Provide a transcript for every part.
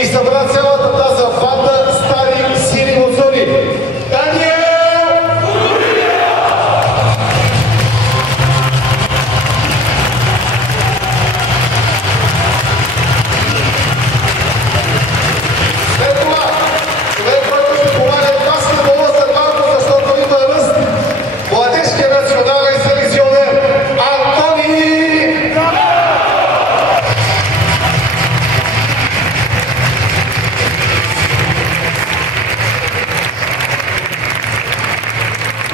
и събра цялата тази банда стари сини муцури. Даниел! След това, човек, който ще помага и баскетбола след малко, защото има ръст, младежкия национален селекционер Антони!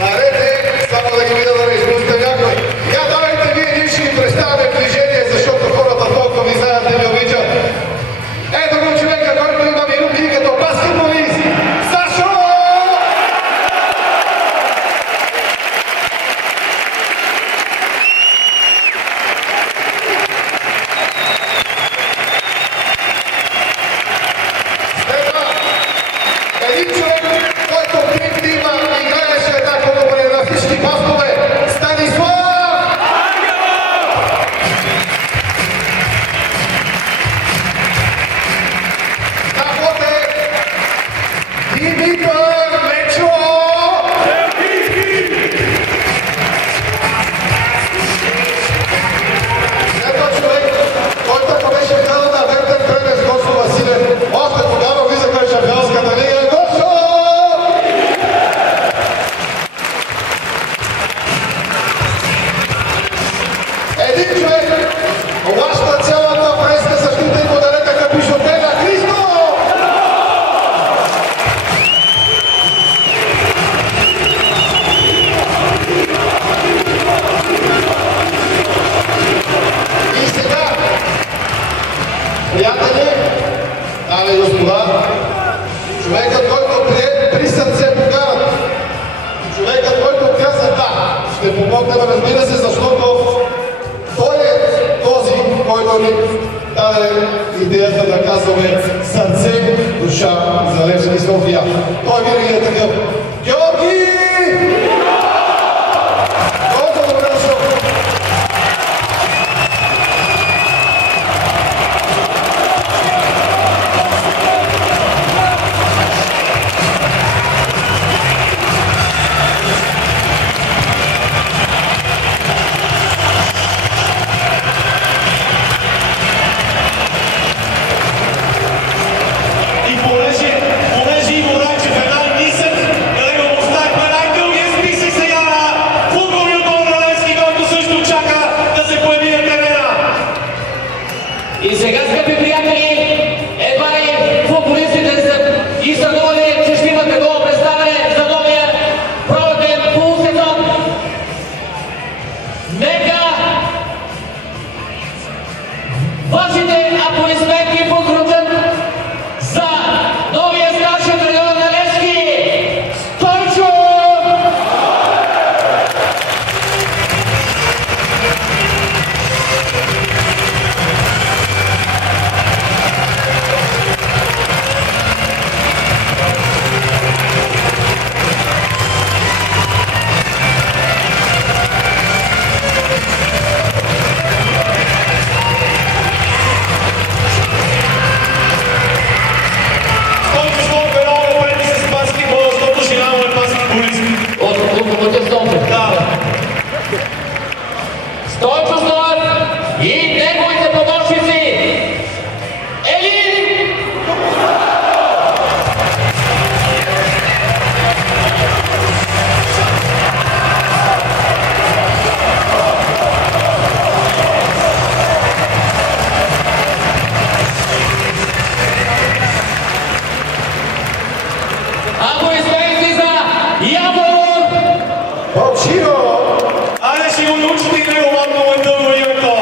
Наред е, само да ги видя да не изпуска някой. Я давайте вие, ние ще ги представяме в движение, защото хората толкова ви знаят да ви обичат. Ето го човека, който има минути като баскетболист. Сашо! След това, един човек, който в Dream Team играеше еднакво добре на всички пасове. Станислав! Заход е Димитър Мечо! Ето човек, който ако беше вкаран на Вертен Тренер с Гошо Василев, още тогава влизахме в Шампионската лига. Гошо! Един човек обаща цялата преска защита и подарете капишотеля Христо! И сега, приятели, дами и господа, човекът, който при сърце покарат, човекът, който каза да, ще помогнем, разбира се, защото той е този, който ни даде идеята да казваме сърце, душа за Левски София. Той винаги е такъв. Георги! Колко добре дошъл! И понеже има Райчев една нисък, да го поставихме най-дългия списък сега на футболния отбор на Левски, който също чака да се появи на терена. И сега, скъпи приятели, едва ли футболистите са и са доволни, че ще имат такова представяне за новия пролетен полусезон. Нека вашите аплодисменти поздравят за новия старши треньор на Левски, Стойчо! Който Стойчо е много напред с баскетбола, защото жена му е баскетболист. От Локомотив София. Да. Стойчо Стоев и неговите помощници Елин! Аплодисменти за Явор! Балчино! Айде ще го научите и него малко му е дълго името.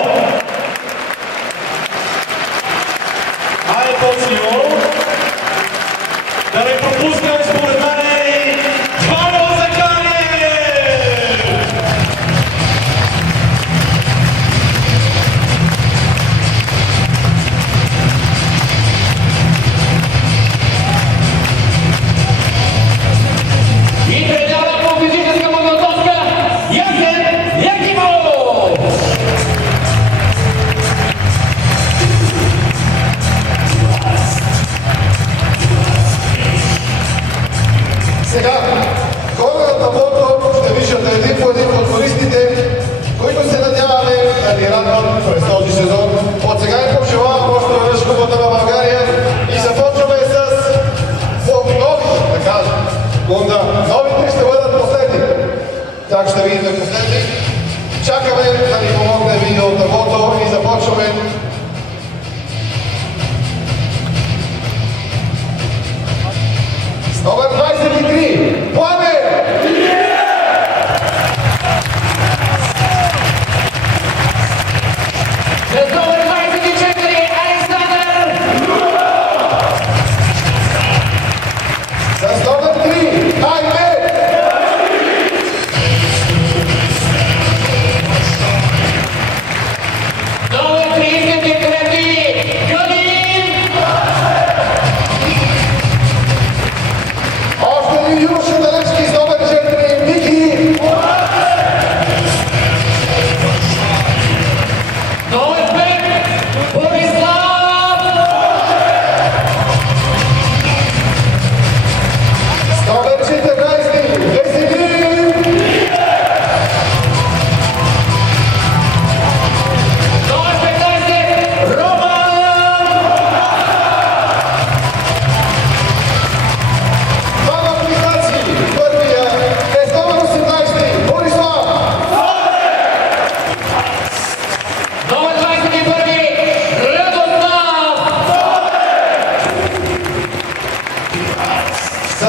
Айде по-силно. Да не пропускаме според мен и Павел Закарев! И треньора по физическа подготовка Ясен Якимов!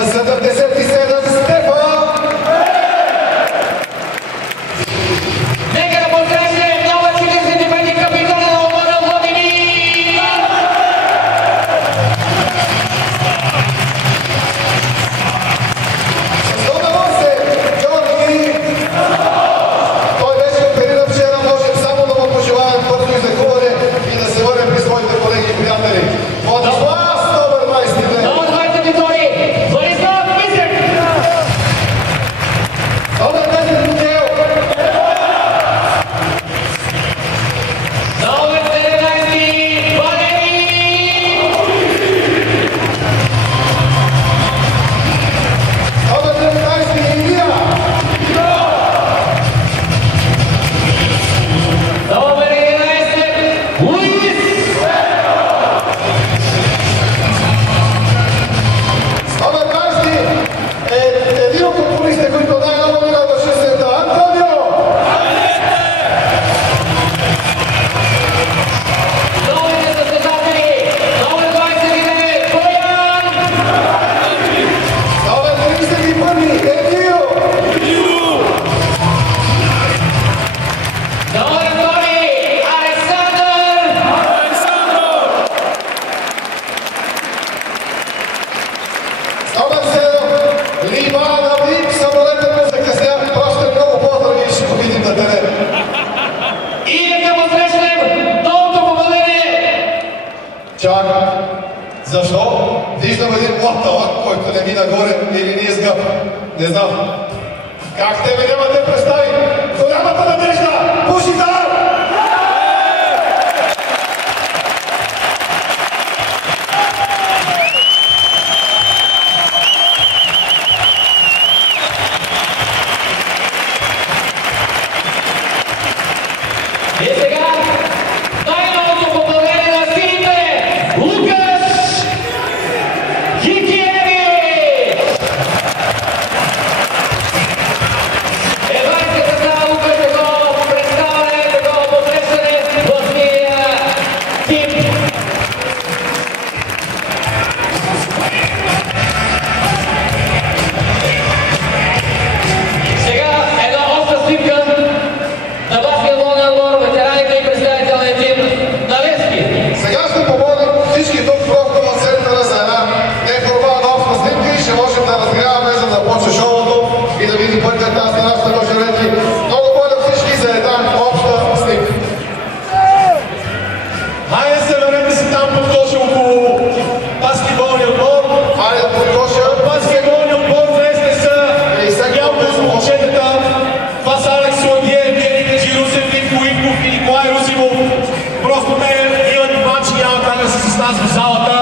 77 Стефан. Нека да посрещнем номер 45 капитан на отбора Владимир! С номер 8 Георги. Той беше опериран вчера, можем само да му пожелаем бързо излекуване и да се върне при своите колеги и приятели. Владислав с номер 22. Номер 22 Борислав Мисев! Номер 10 Михаил. Номер 17 Валерий! Номер 19 Илия. Номер 11 Луис! Номер 20 е един от футболистите, които най-много минал в 60-та. Антонио! Новите състезатели! Номер 29 Боян! Номер 31 Емил! Номер 2 Александър! Номер 7 Ливан Абиб. Самолетът му закъсня. Праща много поздрави и ще го видим на терен. И нека посрещнем новото попадение! Чак. Защо? Виждам един млад талант, който не мина горе или ни е сгъв. Не знам. Как тебе няма да представи? Голямата надежда! Божидар! И сега най-новото попадение на сините Лукаш Хикиевич! Едва искате сега Лукаш да го представяне, да го посрещане вния тип. Сега една остра снимка на баскетболния отбор, ветераните и представителния тим на Левски. Сега ще помолим всички тук в Рокова центъра за една неформална обща снимка и ще можем да разгряваме, за да почне шоуто и да видим пътя тази на нашите лъжерети. Много моля всички за една обща снимка. Хайде се върнете си там под коша около баскетболния отбор. Хайде да подкоша. Баскетболния отбор влезте са няколко от момчетата. Това са Алекс Лагиев, Георги Таджирусев, Ивко Ивков и Николай Русимов. Просто те имат матч и няма как да се с нас в залата.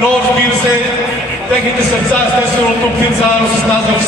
Но разбира се, техните сърца естествено тук заедно с нас в